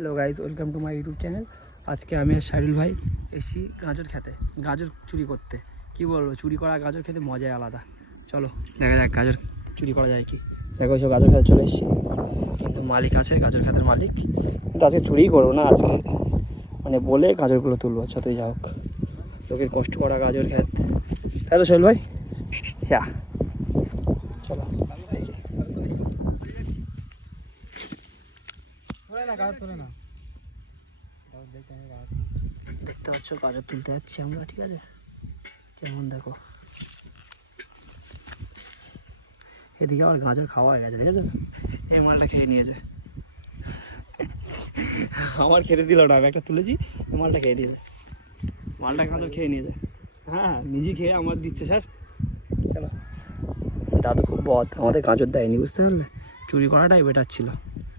Hello guys, welcome to my YouTube channel. আজকে আমি আর শাহিল ভাই এসেছি গাজর খেতে, গাজর চুরি করতে। কি বলবো, চুরি করা গাজর খেতে মজাই আলাদা। চলো দেখা যাক গাজর চুরি করা যায় কি। দেখো সব গাজর খেতে চলে এসেছি, কিন্তু মালিক আছে, গাজর খেতের মালিক। কিন্তু আজকে চুরিই করবো না, আজকে মানে বলে গাজরগুলো তুলবো। যতই যা হোক, লোকের কষ্ট করা গাজর খেত, তাই তো শাহিল ভাই? হ্যাঁ, চলো দেখি। দেখতে পাচ্ছ গাজর তুলতে যাচ্ছি আমরা, ঠিক আছে? কেমন দেখো, এদিকে আবার গাজর খাওয়া হয়ে গেছে, ঠিক আছে? এই মালটা খেয়ে নিয়েছে, আমার খেতে দিল না। আমি একটা তুলেছি, এই মালটা খেয়ে নিয়েছে, মালটা গাজর খেয়ে নিয়েছে। হ্যাঁ, নিজে খেয়ে আমার দিচ্ছে। স্যার চলো, দাদু খুব বদ, আমাদের গাজর দেয়নি, বুঝতে পারলে? চুরি করাটাই বেটার ছিল।